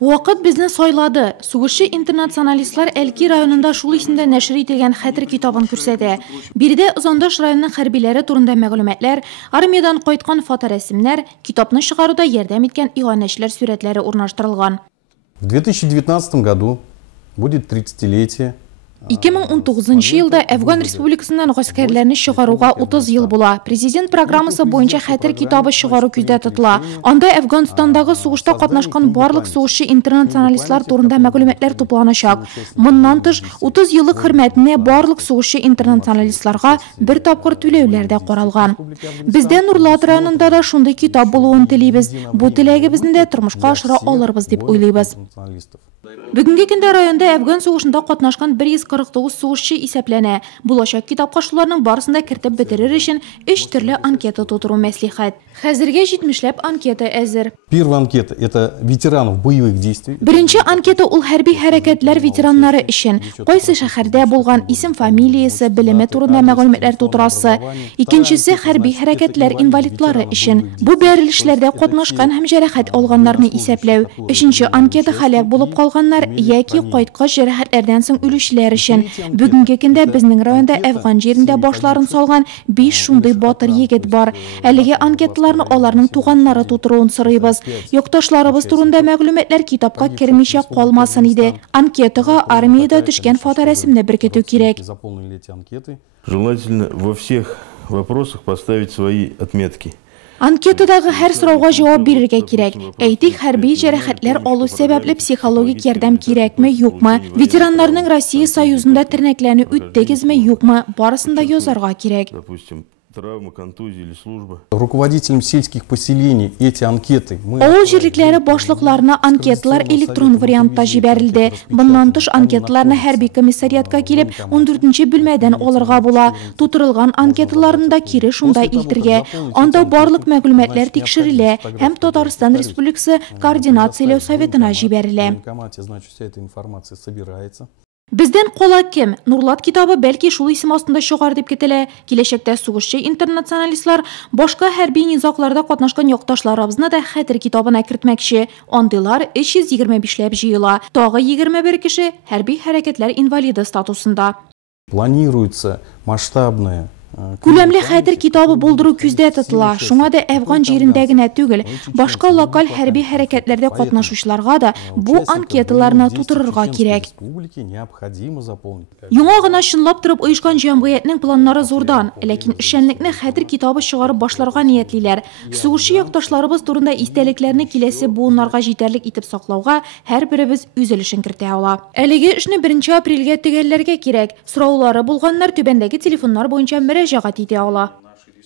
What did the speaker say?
Вакыт безне сайлады. Сугышчы интернационалистлар Әлки районында шул исемдә нәшер ителгән хәтер китабын күрсәтә. Биредә Озандаш районының хәрбиләре турында мәгълүматлар, армиядан кайткан фоторәсемнәр, китапны чыгаруда ярдәм иткән иганәчләр сурәтләре урнаштырылган. В 2019 году будет 30-летие. 2019 елда Әфган Республикасыннан гаскәрләрне чыгаруга 30 ел була. Президент программасы буенча хәтер китабы чыгару күздә тотыла. Анда Әфганстандагы сугышта катнашкан барлык сугышчы интернационалистлар турында мәгълүматлар тупланачак. Моннан тыш 30 еллык хөрмәтенә барлык сугышчы интернационалистларга бер тапкыр түләүләр дә каралган. Бездә Нурлат районында да шундый китап булуын телибез. Бу теләгебезне дә тормышка ашыра алырбыз дип уйлыйбыз. Бүгенге көндә районда Әфган сугышында катнашкан 149 сугышчы исәпләнә. Булачак китапка шуларның барысында кертеп бетерер өчен 3 төрле анкета тутыру мәслихәт. Хәзергә 70ләп анкета әзер. Первая анкета – это ветеранов боевых действий. Беренче анкета ул хәрби хәрәкәтләр ветераннары өчен. Кайсы шәһәрдә булган исем, фамилиясе, белеме турында мәгълүматлар тутырасы. Икенчесе хәрби хәрәкәтләр инвалидлары өчен. Бу бәрелешләрдә катнашкан һәм җәрәхәт алганнарны исәпләү. Өченче анкета халык булып калганнар яки кайткач җәрәхәтләрдән соң үлүчеләр өчен. Бүгенге көндә безнең районда Әфган җирендә башларын салган 5 шундый батыр егет бар. Әлеге анкеталарны аларның туганнары тутыруын сорыйбыз. Якташларыбыз турында мәгълүматлар китапка кермичә калмасын иде. Анкетага армиядә төшкән фоторәсемне беркетү кирәк. Желательно во всех вопросах поставить свои отметки. Анкетадагы һәр сорауга җавап бирергә кирәк. Әйтик, хәрби җәрәхәтләр алу сәбәпле психологик ярдәм кирәкме, юкмы? Ветераннарның Россия Союзында тернәкләнү үттегезме, юкмы? Барысын да язарга кирәк. Травма, контузия или служба. Руководителям сельских поселений эти анкеты Авыл җирлекләре башлыкларына анкеталар электрон вариантта җибәрелде. Bundan тыш анкеталарны хәрби комиссариатка килеп 14нче бүлмәдән алырга була. Тутырылган анкеталарны да кире шунда илтергә. Анда барлык мәгълүматлар тикшерелә һәм Татарстан Республикасы координацияләү советына җибәрелә. Бездән кала кем? Нурлат китабы бәлки шул исем астында чыгар дип көтелә. Киләчәктә сугышчы интернационалистлар башка хәрби низакларда катнашкан якташларыбызны да хәтер китабына кертмәкче. Андыйлар 325ләп җыела. Тагы 21 кеше хәрби хәрәкәтләр инвалиды статусында. Планируется масштабное Күләмле хәтер китабы булдыру күздә тотыла. Шуңа да Әфган җирендә генә түгел, башка локаль хәрби хәрәкәтләрдә катнашучыларга да бу анкеталарны тутырырга кирәк. Яңа гына чынлап торып оешкан җәмгыятьнең планнары зурдан, ләкин эшчәнлекне хәтер китабы чыгарып башларга ниятлиләр. Сугышчы якташларыбыз турында истәлекләрне киләсе буыннарга җитәрлек итеп саклауга һәрберебез үз өлешен кертә ала. Әлеге эшне 1 апрельгә төгәлләргә кирәк. Сораулары булганнар түбәндәге телефоннар буенча мөрәҗәгать итә ала.